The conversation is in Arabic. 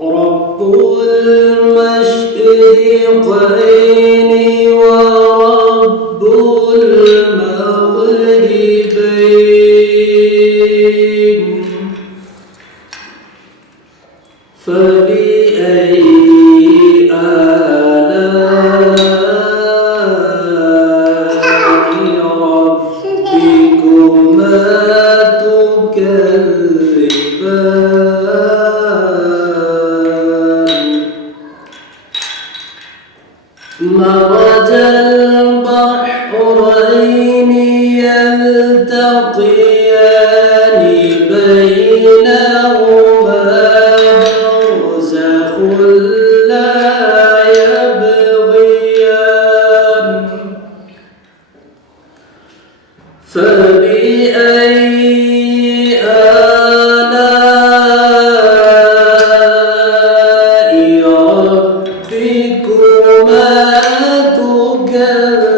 رب المشرقين ورب المغربين فبأي آلاء ربكما تكذبان مرج البحرين يلتقيان بينهما برزخ لا يبغيان فبأي آلاء ربكما تكذبان